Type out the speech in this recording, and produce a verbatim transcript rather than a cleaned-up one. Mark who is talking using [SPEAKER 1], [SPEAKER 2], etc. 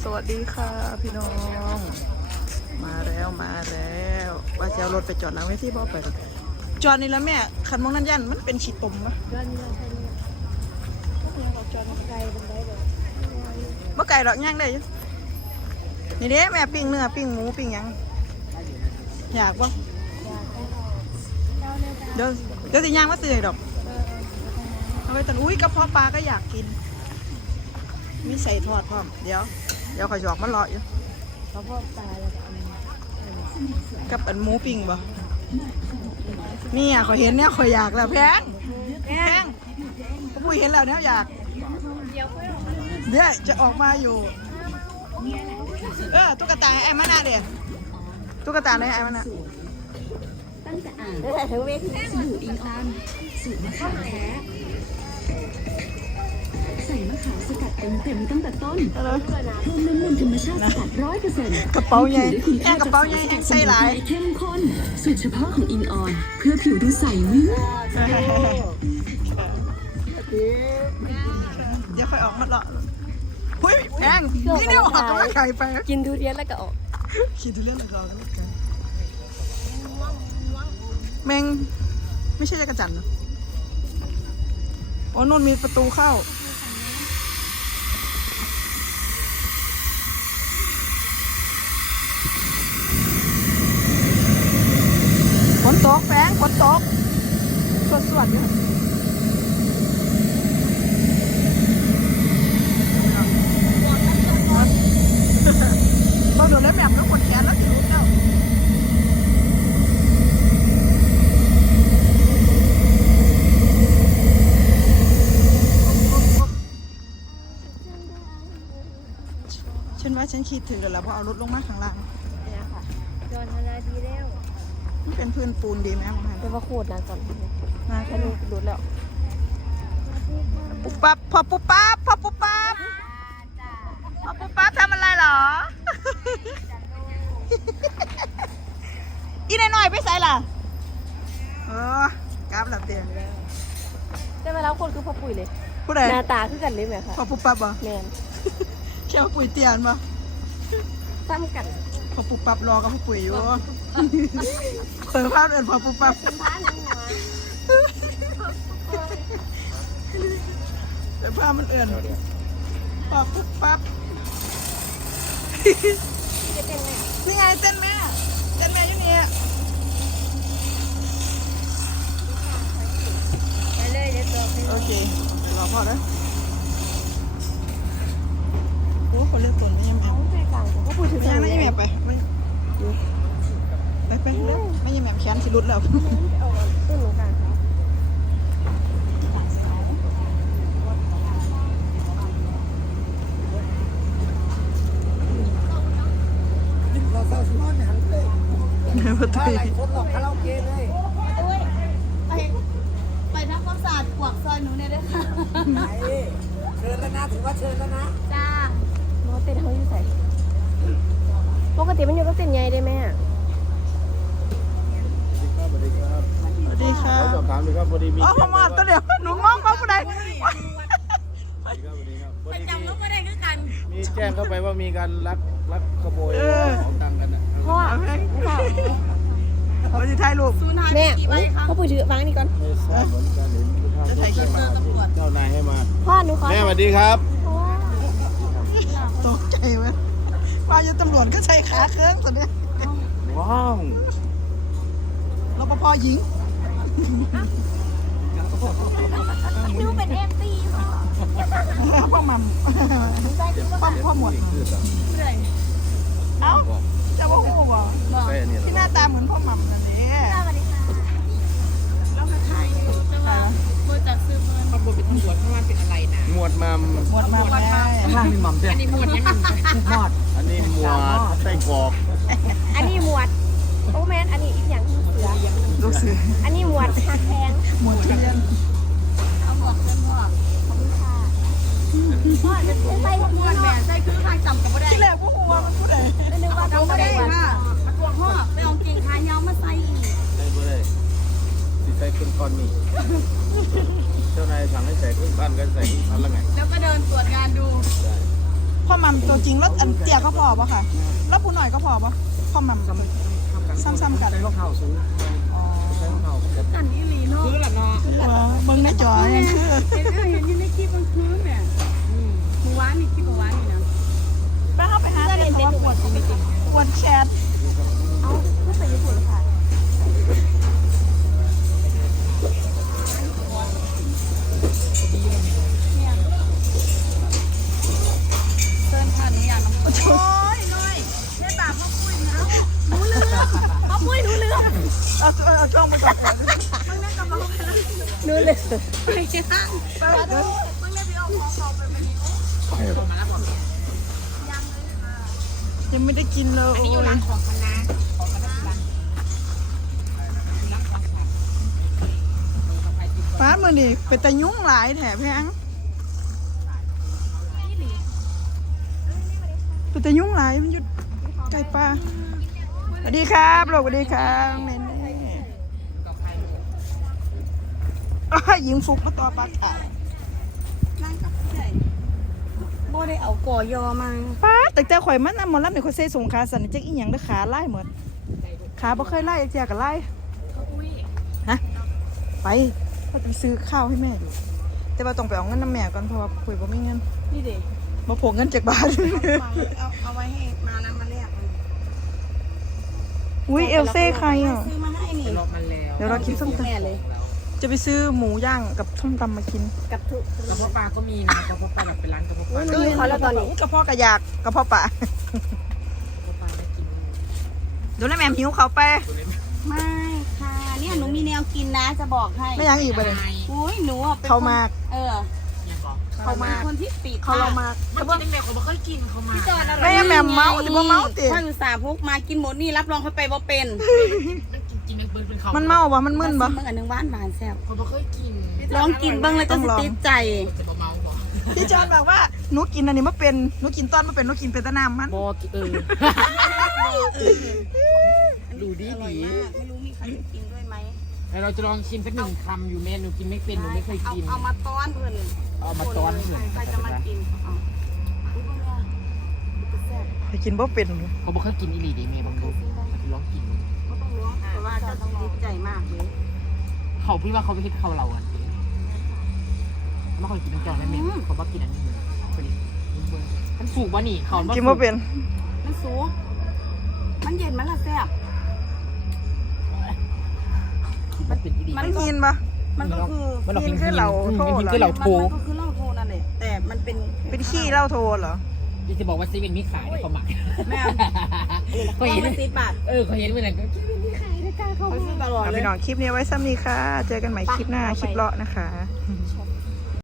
[SPEAKER 1] วัสดีค่ะพี่น้องมาแล้วมาแล้วว่าจะเอารถไปจอดหลังเวทีบ่ไปหรอกจอดนี่แล้วแม่คันมองนั่นยันมันเป็นฉีดตมปะจอดนี่แล้วใช่ไหมพวกนี้เราจอดไกลเป็นได้เลยเมื่อไก่หรอกย่างได้อยู่นี่เด้แม่ปิ้งเนื้อปิ้งหมูปิ้งยังอยากบ่เดี๋ยวเดี๋ยวสิย่างมาซื้อดอกเอาไปตอนอุ้ยกระเพาะปลาก็อยากกินมีใส่ทอดพร้อมเดี๋ยวเดี๋ยวขอยจอกมันรออยู่กระเพาะปลาแล้วก็กับอันหมูปิ้งบ่นี่อ่ะขอยเห็นเนี่ยขอยอยากแล้วแพงแพงพ่อปุ้ยเห็นแล้วเนี่ยอยากเดี๋ยวจะออกมาอยู่เออตุ๊กตาให้ไอ้มานาเดี๋ยวตุ๊กตาให้ไอ้มานา
[SPEAKER 2] ตั้งแต่อ่านแต่ถึงเวทีสบู่อิงออนสูตรมะขามแท้ใส่มะขามสกัดเต็มเต็มตั้งแต่ต้นเพิ่มน้ำมันธรรมชาติสกัดร้อยเปอร์เซ็นต์
[SPEAKER 1] กระเป๋าใหญ่แองกระเป๋าใหญ่แองใส่หลาย
[SPEAKER 2] เข้มข้นสูตรเฉพาะของอิงออนเพื่อผิวดูใสวิ่ง
[SPEAKER 1] เดี๋ยวค่อยออกมาเลาะหุ้ยแองนี่เนี่ยออกมาไก่ไป
[SPEAKER 2] กินทุเรียนแล้วก็ออก
[SPEAKER 1] กินทุเรียนแล้วก็ออกแมงไม่ใช่จักรจันทร์เหรอโอ้นู่นมีประตูเข้าฝนตกแป้งฝนตกสวดสวดอยู่พอโดนแล้วแบบแล้วกดแขนแล้วถึงรู้เจ้าฉันว่าฉันคิดถึงแล้วพอเอารถลงมาข้างล่าง
[SPEAKER 2] เนี่ยค่ะจอนธนาดีแล้ว
[SPEAKER 1] มันเป็นพื้นปูนดีไหมมอง
[SPEAKER 2] เป็นว่าโคตรนะก่อน
[SPEAKER 1] มาแค่นี้รถแล้วปุ๊บปั๊บพอปุ๊บปั๊บพอปุ๊บปั๊บพอปุ๊บปั๊บทำอะไรหรออีนายหน่อยไปใส่ล่ะเออกราฟหลับเตียง
[SPEAKER 2] ได้มาแล้วคนคือพ่อปุ๋ยเลย
[SPEAKER 1] ผู้ใด
[SPEAKER 2] หน้าตาคือกันเลยไหมคะ
[SPEAKER 1] พอปุ๊บปั๊บบ่
[SPEAKER 2] แมน
[SPEAKER 1] เชื่อปุ๋ยเตียนบ่
[SPEAKER 2] ซ้ำกัน
[SPEAKER 1] พอปุ๊บปั๊บรอกับพ่อปุ๋ยอยู่เคยพลาดเอิญพอปุ๊บปั๊บแต่ภาพมันเอิญพอปุ๊บปั๊บนี่ไงเต้นแม่เต้นแม่อยู่นี่
[SPEAKER 2] ไปเลยเดี๋ยวตัว
[SPEAKER 1] โอเคเดี๋ยวรอพ่อนะโอ้คนเลือกตัวนี้ยังไง
[SPEAKER 2] ไปกลางก็พูดถึง
[SPEAKER 1] ยังไม่ยังไงไปไปไปเลยไม่ยังแบบแขนสิรุดแล้ว
[SPEAKER 2] ต้นหนูกลาง
[SPEAKER 1] ประตู
[SPEAKER 3] คนหลอกคาราโอเกะเลย
[SPEAKER 4] ไปไปทำความสะอาดกวกซอยหนูเนี่ยด้วยค่ะ
[SPEAKER 3] เชิญแล้วนะถือว่าเชิญแล้วนะ
[SPEAKER 4] จ้า
[SPEAKER 2] โมเต้นเขาอยู่ใส่ปกติมันอยู่ก็เต้นใหญ่ได้ไหมอ่ะ
[SPEAKER 1] สวัสดีครับสวัสดีครับ
[SPEAKER 3] สอบถามเลยครับพอดีมี
[SPEAKER 1] อ๋อผมมาตัวเดียวหนูมองเขาผู้ใด
[SPEAKER 4] ประจำก็ไม่ได้ด้วยกัน
[SPEAKER 3] มีแจ้งเข้าไปว่ามีการลักลักขโมยของตังกันนะ
[SPEAKER 2] พ่อ
[SPEAKER 1] เขาจะถ่ายรูป
[SPEAKER 2] แม่เขาพูดถือฟังนี่ก่อน
[SPEAKER 3] ไม่ทราบเหมือนกันเห็นทางผู้มาเจ้านายให้มา
[SPEAKER 2] พ่อหนูขอ
[SPEAKER 3] แม่สวัสดีครับ
[SPEAKER 1] ตกใจไหมมาอยู่ตำรวจก็ใช้ขาเครื่องตัวนี้
[SPEAKER 3] ว้าว
[SPEAKER 1] รปภหญิง
[SPEAKER 4] ดูเป็นเอ็มซี
[SPEAKER 1] พ่อมัมพ่อพ่อหมดเอ้าจะว่าหูบ่ที่หน้าตาเหมือนพ่อมัมนั่นเอง
[SPEAKER 4] สวัสดีค่ะเรามาถ่ายจะมาเมื่อจากซื้อเมื่อ
[SPEAKER 3] ข้างบนเป็นตำรวจข้างล่างเป็นอะไรนะหมวดมัม
[SPEAKER 1] หมวดมัมข้างล่างมีมัมเจ้
[SPEAKER 4] อันนี้หมวดยังไง
[SPEAKER 1] หมวด
[SPEAKER 3] อันนี้หมวดไส้กรอก
[SPEAKER 2] อันนี้หมวดโอ้แมนอันนี้อีกอย่างเสือ
[SPEAKER 1] ลูกเสือ
[SPEAKER 2] อันนี้หมวดหักแพง
[SPEAKER 1] หมวดเทียน
[SPEAKER 4] เอาหมวดเป็นหมวด
[SPEAKER 2] ขอบคุณค่ะพ่อจะใส่
[SPEAKER 4] หมวดแม่ใส่คือใครจำกับไม่ได้
[SPEAKER 1] ที่แรกผู้หัวมันผู้ใด
[SPEAKER 4] นึกว่าจำไม่ได้ค่ะพวกพ่อไปเอาเกงขายาวมาใส่
[SPEAKER 3] ใส่ไม่ได้ติดใส่ขึ้นก้อนนี่เจ้านายสั่งให้ใส่ขึ้นบ้านก็ใส่ขึ้นพันละไง
[SPEAKER 4] แล้วก็เดินตรวจงานดู
[SPEAKER 1] พ่ออมัมตัวจริงรถอันเตี้ยก็พอปะค่ะรถผู้หน่อยก็พอปะพ่อมัมซ้ำๆกัน
[SPEAKER 3] ใช้รองเท้าสูง
[SPEAKER 1] อ๋อ
[SPEAKER 3] ใช้รองเท้าแบบ
[SPEAKER 4] กันอีหลีเนาะ
[SPEAKER 3] ซื้อละเนาะ
[SPEAKER 1] มึงในจอยังคือ
[SPEAKER 4] เห็นเห็นอยู่ในคลิปมันคือเนี่ยหมู่ว้านนี่คลิปหมู่ว้านนี่นะ
[SPEAKER 1] ไปเข้าไปหาเต้นเพราะว่าปวดปวดแขน
[SPEAKER 4] เอาก็ใส่ญี่ปุ่นค่ะเติ้ลค่ะหนูอยากน้ำโอ้ยน้อยเล่นแบบพ่อปุ้ยนะหนูเลือกพ่อปุ้ยหนูเลือก
[SPEAKER 1] เอาเอากล้องไปก่อน
[SPEAKER 4] มึงเล่นกับเราไปแล้วหนูเลือกไปเจ้าไปดูมึงเล่นไปเอาของเขาไปเป็นนิ้ว
[SPEAKER 1] ยังไม่ได้กินเลยโอ้ยฟ้ามือนี่เป็นตะยุ่งหลายแถบแพงเป็นตะยุ่งหลายมันหยุดไก่ปลาสวัสดีครับลูกสวัสดีครับแม่เน่อ้าวยิงฟุกมาต่อปลาขาว
[SPEAKER 4] โบได้เอาก่อยอมา
[SPEAKER 1] ป้าแต่แต่ข่อยมันนำหมอลำในคนเซ่สงขาสันจักอีหยังเด้อขาไล่หมดขาบ่เคยไล่เจียกับไล่ฮะไปก็จะไปซื้อข้าวให้แม่อยู่แต่ว่าต้องไปเอาเงินน้ำแม่ก่อนเพราะว่าคุยบ่มีเงิน
[SPEAKER 4] นี่เด็ก
[SPEAKER 1] มาโผล่เงินจากบาท
[SPEAKER 4] เอาเอาไว้ให้มานะมาแลก
[SPEAKER 1] อุ้ยเอลเซ่ใครอ่ะ
[SPEAKER 4] ซื้อมาให้นี่
[SPEAKER 3] รอบมันแล้ว
[SPEAKER 1] เดี๋ยวเรากินส้มต
[SPEAKER 4] แม่เลย
[SPEAKER 1] ำจะไปซื้อหมูย่างกับส้มตำมากิน
[SPEAKER 4] กับทุก
[SPEAKER 3] กระเพาะปลาก็มีนะกระเพาะปลาแบบเป็นร้านกระเพาะปลา
[SPEAKER 4] ดูเขาแล้วตอนนี้
[SPEAKER 1] กระเพาะกระยากกระเพาะปลาก
[SPEAKER 3] ระเพาะปลาได้กิน
[SPEAKER 1] เดี๋ยวแม่หิวเขาไป
[SPEAKER 4] ไม่ค่ะเนี่ยหนูมีแนวกินนะจะบอกให้
[SPEAKER 1] ไม่ยังอีกไปเลย
[SPEAKER 4] อุ้ยหนูอ่ะเป็น
[SPEAKER 1] เขามาก
[SPEAKER 4] เออ
[SPEAKER 3] ยังก่อน
[SPEAKER 4] เขามาคนที่ปีก
[SPEAKER 1] เขาเรามาก
[SPEAKER 3] มันกินตั้งแต่เขาไม่เคยกินเขามา
[SPEAKER 4] พี่จอนอร่อย
[SPEAKER 1] แม่แม่เมาสิบ่เมาติ
[SPEAKER 4] ถ้าอุตส่าห์พกมากินหมดนี่รับรองเขาไปบ่เป็น
[SPEAKER 3] กินเป็นปืนเป็นเขา
[SPEAKER 1] มันเมาปะมันมึนปะ
[SPEAKER 4] มึงอันนึงหวานหวานแซ่บ
[SPEAKER 3] เขาไม่เคยกิน
[SPEAKER 4] ลองกินบ้างแล้วจะสิติดใจ
[SPEAKER 3] จะเมาบ่
[SPEAKER 1] พี่จอนบอกว่าหนูกินอันนี้มาเป็นหนูกินต้นมาเป็นหนูกินเป็นตะนามมัน
[SPEAKER 3] บอเออดูดี
[SPEAKER 4] อร่อย
[SPEAKER 3] ดี
[SPEAKER 4] มากไม่รู้มีใครกินด้วยไหม
[SPEAKER 3] เราจะลองชิมสักหนึ่งคำอยู่แม่หนูกินไม่เป็นหนูไม่เคย
[SPEAKER 4] เอา
[SPEAKER 3] กิน
[SPEAKER 4] เอามาต้อนเพื่อน
[SPEAKER 3] เอามาตอนเพื่อน
[SPEAKER 4] ใครจะมากินเอาอุ๊ยบ่แม่แซ่บ
[SPEAKER 1] ไปกินบ่เป็น
[SPEAKER 3] เขาบอกเคยกินอีหลีดีเมย์บางคนลองกิน
[SPEAKER 4] ก็ต้องล้วงแต่ว่าจะต้องติดใจมากเลย
[SPEAKER 3] เขาพี่ว่าเขาไปคิดเขาเราอ่ะไม่เคยกินน้ำจอยแม่เมย์เขาบอกกินอันนี้พอดีมันสูบวะนี่เขา
[SPEAKER 1] กินบ่เป็น
[SPEAKER 4] มันสูงมันเย็นมันละแซ่บ
[SPEAKER 3] มันเป็นอีหลี
[SPEAKER 1] มันกินปะ
[SPEAKER 4] มันก็คือ
[SPEAKER 3] มันออก
[SPEAKER 1] กินคือเหล่าโทษ
[SPEAKER 3] กิน
[SPEAKER 1] เหรอ
[SPEAKER 3] คือเหล่าโท
[SPEAKER 4] มันก็คือเหล้าโทนั่นแหละแต่มันเป็น
[SPEAKER 1] เป็นขี้เหล้าโทเหรอ
[SPEAKER 3] จะบอกว่าซีเป็นมีขายในเขาหมัก
[SPEAKER 4] แม่
[SPEAKER 3] เขา
[SPEAKER 4] ก็
[SPEAKER 3] เห็น
[SPEAKER 4] มันสิบบาท
[SPEAKER 3] เออเขาเห็นเหมือนกันก็คิดว่ามีขายในกาเขา
[SPEAKER 4] เขาซื้อตลอด
[SPEAKER 1] เอา
[SPEAKER 4] เล
[SPEAKER 1] ไป
[SPEAKER 4] ย
[SPEAKER 1] นอนคลิปนี้ไว้ซ้ำนี้ค่ะ เจอกันใหม่คลิปหน้าคลิปเลาะนะคะ
[SPEAKER 4] ไ